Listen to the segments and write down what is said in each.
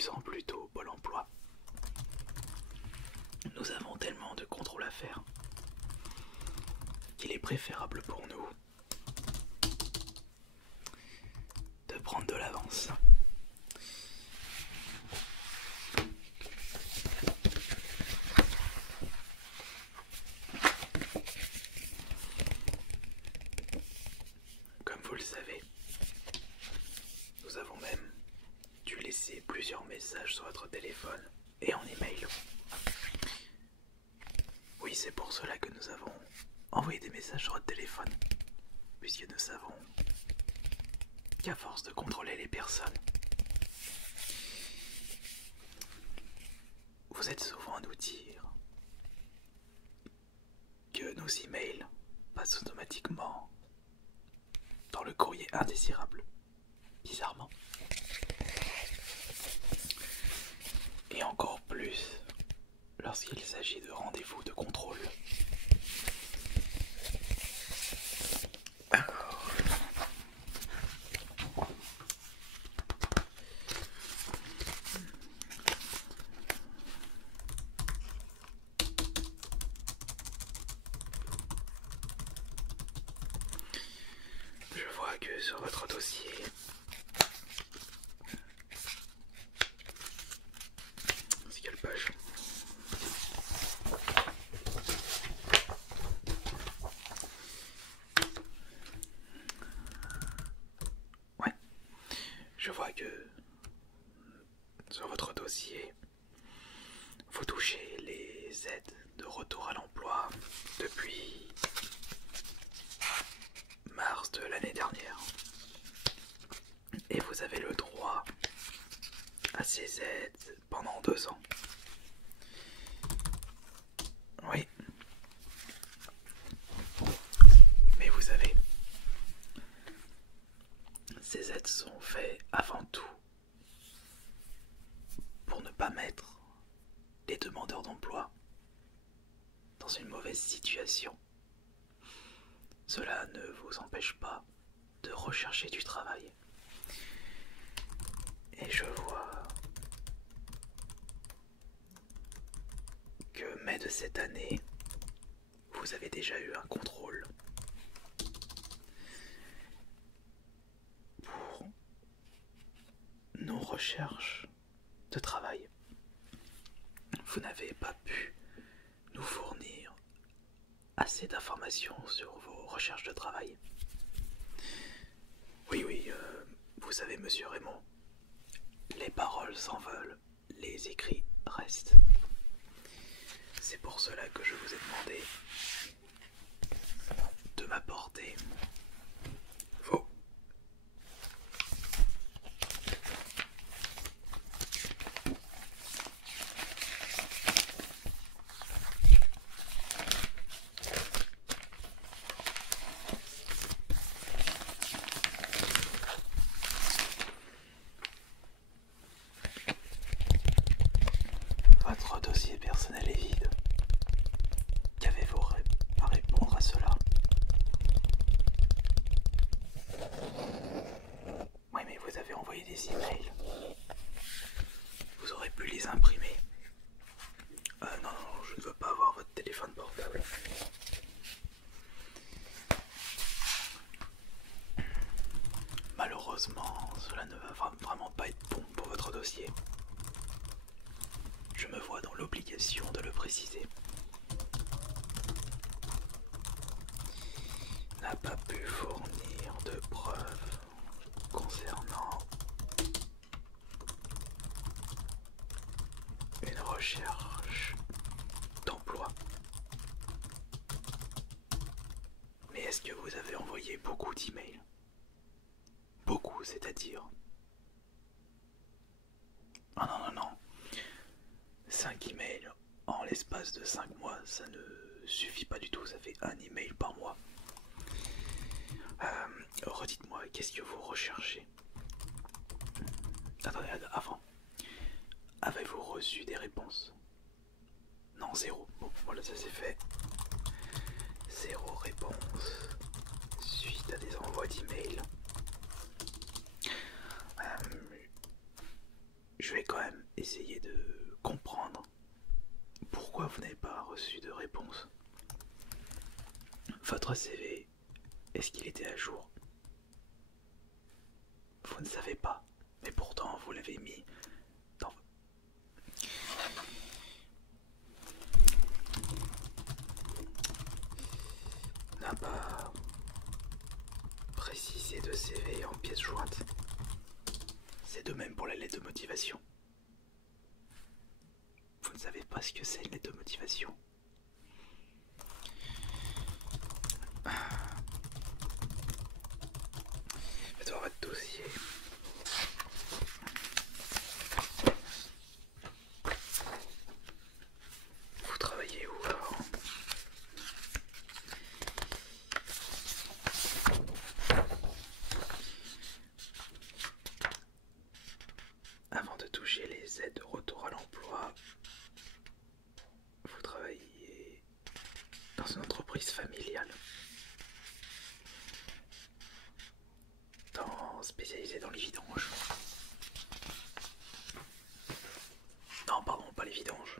plus en plus tôt Pôle emploi. Nous avons tellement de contrôles à faire qu'il est préférable pour nous de prendre de l'avance. Comme vous le savez, nous avons même dû laisser plusieurs messages sur votre téléphone et en email. Oui, c'est pour cela que nous avons envoyé des messages sur votre téléphone, puisque nous savons qu'à force de contrôler les personnes, vous êtes souvent à nous dire que nos emails passent automatiquement dans le courrier indésirable, bizarrement. Et encore plus lorsqu'il s'agit de rendez-vous de contrôle. Alors, je vois que sur votre dossier, c'est quelle page ? Ouais, je vois que sur votre dossier, vous touchez les aides de retour à l'emploi depuis mars de l'année dernière. Et vous avez le droit à ces aides pendant 2 ans. Oui. Mais vous savez, ces aides sont faites avant tout pour ne pas mettre les demandeurs d'emploi dans une mauvaise situation. Cela ne vous empêche pas de rechercher du travail. Et je vois que mai de cette année, vous avez déjà eu un contrôle pour nos recherches de travail. Vous n'avez pas pu nous fournir assez d'informations sur vos recherches de travail. Oui, vous savez, monsieur Raymond, les paroles s'envolent, les écrits restent. C'est pour cela que je vous ai demandé de m'apporter vos votre dossier personnel est vide. Qu'avez-vous à répondre à cela? Oui, mais vous avez envoyé des emails. Vous aurez pu les imprimer. Non, je ne veux pas avoir votre téléphone portable. Malheureusement, cela ne va vraiment pas être bon pour votre dossier. Je me vois dans l'obligation de le préciser. N'a pas pu fournir de preuves concernant une recherche d'emploi. Mais est-ce que vous avez envoyé beaucoup d'emails? Beaucoup, c'est-à-dire? Ah non. 5 emails en l'espace de 5 mois, ça ne suffit pas du tout, ça fait un email par mois. Redites-moi, qu'est-ce que vous recherchez? Attendez, avant. Avez-vous reçu des réponses? Non, 0. Bon, voilà, ça c'est fait. 0 réponse suite à des envois d'emails. Je je vais quand même essayer de comprendre pourquoi vous n'avez pas reçu de réponse. Votre CV, est-ce qu'il était à jour? Vous ne savez pas, mais pourtant vous l'avez mis dans... N'a pas précisé de CV en pièce jointe. C'est de même pour la lettre de motivation. Vous ne savez pas ce que c'est une lettre de motivation. Faites voir votre dossier. Vous travaillez où alors? Avant de toucher les aides de retour à l'emploi, vous travaillez dans une entreprise familiale, spécialisée dans les vidanges. Non, pardon, pas les vidanges.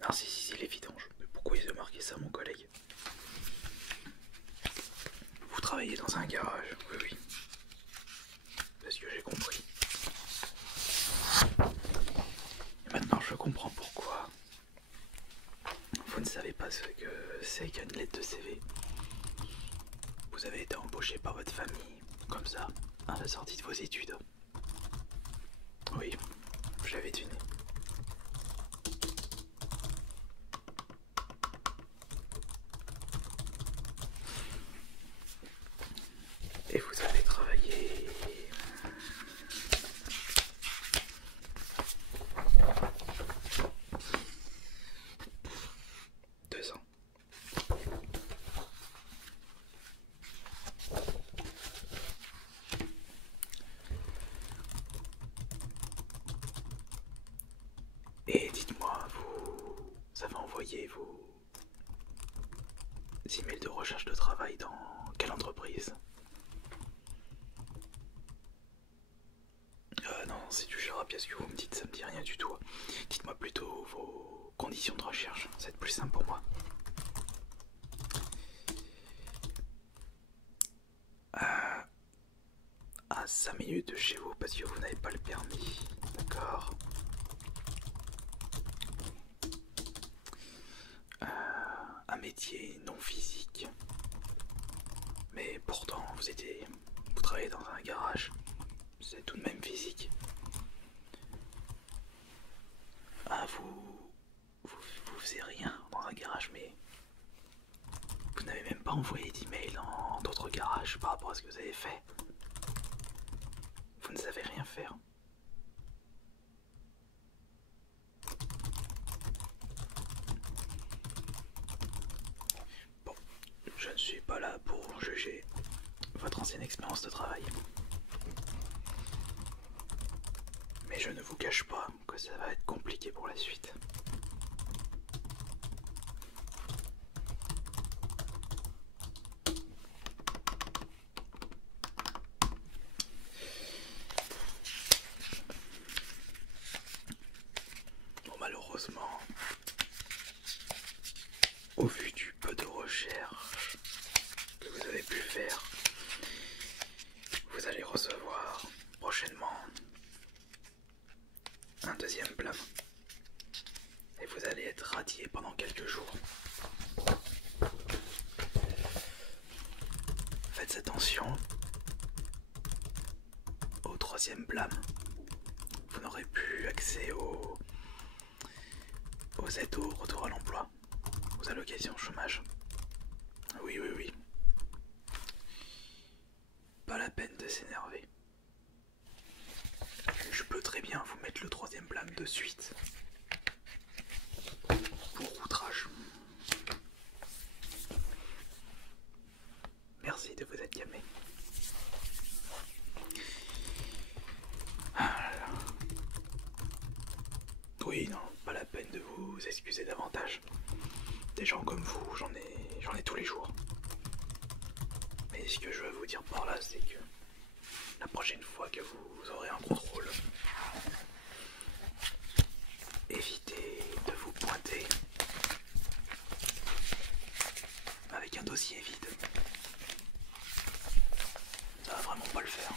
Non, si, les vidanges. Mais pourquoi ils ont marqué ça, mon collègue? Vous travaillez dans un garage, oui. Parce que j'ai compris. Et maintenant, je comprends pourquoi vous ne savez pas ce que c'est qu'une lettre de CV. Vous avez été embauché par votre famille, comme ça, à la sortie de vos études. Oui, je l'avais deviné. Et vous avez travaillé... 2 ans. Et dites-moi, vous avez envoyé vos emails de recherche de travail dans quelle entreprise? Non, c'est du Jérapia, ce que vous me dites, ça me dit rien du tout. Dites-moi plutôt vos conditions de recherche, ça va être plus simple pour moi. À 5 minutes de chez vous parce que vous n'avez pas le permis, d'accord. Un métier non physique, mais pourtant vous travaillez dans un garage, c'est tout de même physique. Ah, vous faisiez rien dans un garage, mais vous n'avez même pas envoyé d'email dans d'autres garages par rapport à ce que vous avez fait. Vous ne savez rien faire. Bon, je ne suis pas là pour juger votre ancienne expérience de travail. Mais je ne vous cache pas que ça va être compliqué pour la suite. Bon, malheureusement, au vu du peu de recherche que vous avez pu faire, vous allez recevoir prochainement un deuxième blâme. Et vous allez être radié pendant quelques jours. Faites attention au troisième blâme. Vous n'aurez plus accès aux aides au retour à l'emploi, aux allocations chômage. Oui. Pas la peine de s'énerver. Je peux très bien vous mettre le troisième blâme de suite. Pour outrage. Merci de vous être calmé. Oui, non, pas la peine de vous excuser davantage. Des gens comme vous, j'en ai tous les jours. Mais ce que je veux vous dire par là, c'est que la prochaine fois que vous aurez un contrôle, évitez de vous pointer avec un dossier vide. Ça va vraiment pas le faire.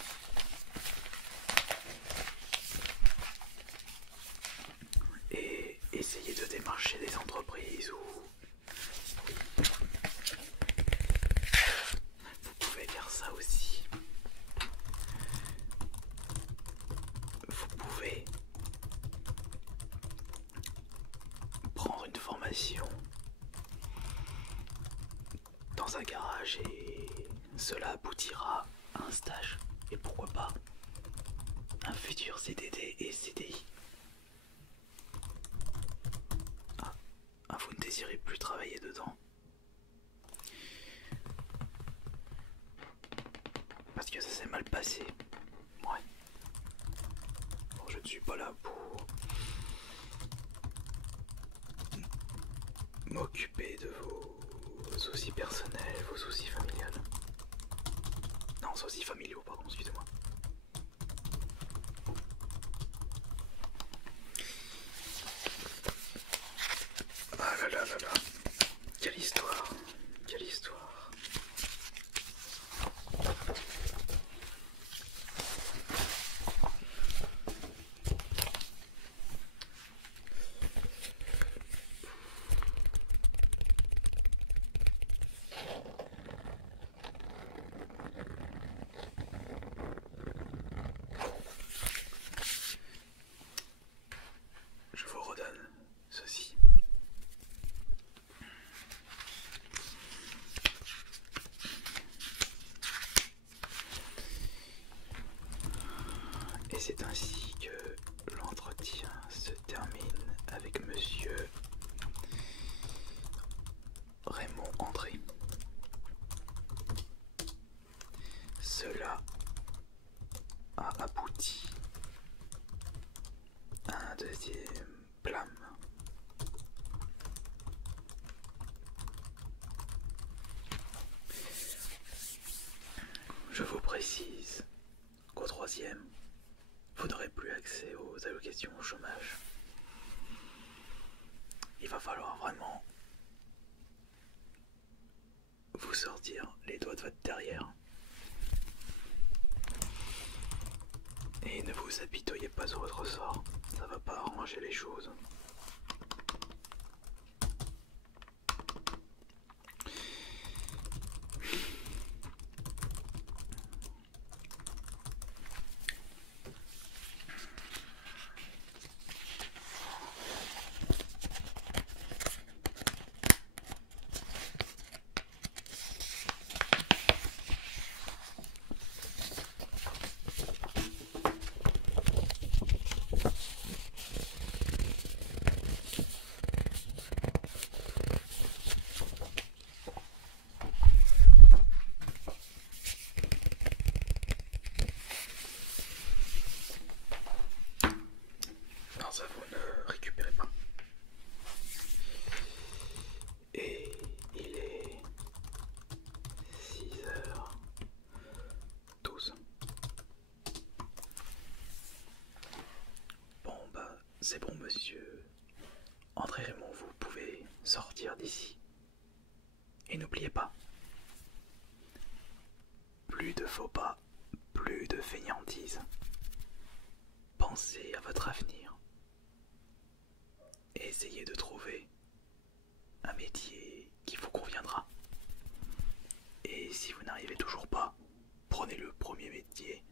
Et essayez de démarcher des entreprises où vous pouvez faire ça aussi. Vous pouvez prendre une formation dans un garage et cela aboutira à un stage et pourquoi pas un futur CDD et CDI. Ah, vous ne désirez plus travailler dedans parce que ça s'est mal passé. Ouais. Bon, je ne suis pas là pour m'occuper de vos soucis personnels, vos soucis familiales. Non, soucis familiaux, pardon, excusez-moi. Ah là là là là, quelle histoire, quelle histoire. Je vous redonne ceci. Et c'est ainsi que l'entretien se termine avec monsieur Raymond André. Cela a abouti à un deuxième blâme. Je vous précise qu'au troisième, vous n'aurez plus accès aux allocations au chômage. Il va falloir vraiment vous sortir les doigts de votre derrière. Et ne vous apitoyez pas sur votre sort, ça va pas arranger les choses. Non, ça vous ne récupérez pas. Et il est 6h12. Bon bah c'est bon monsieur André Raymond, vous pouvez sortir d'ici. Et n'oubliez pas, plus de faux pas, plus de fainéantise. Pensez à votre avenir. Et essayez de trouver un métier qui vous conviendra. Et si vous n'arrivez toujours pas, prenez le premier métier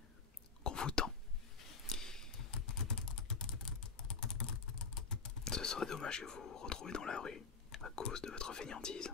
qu'on vous tend. Ce serait dommage que vous vous retrouviez dans la rue à cause de votre fainéantise.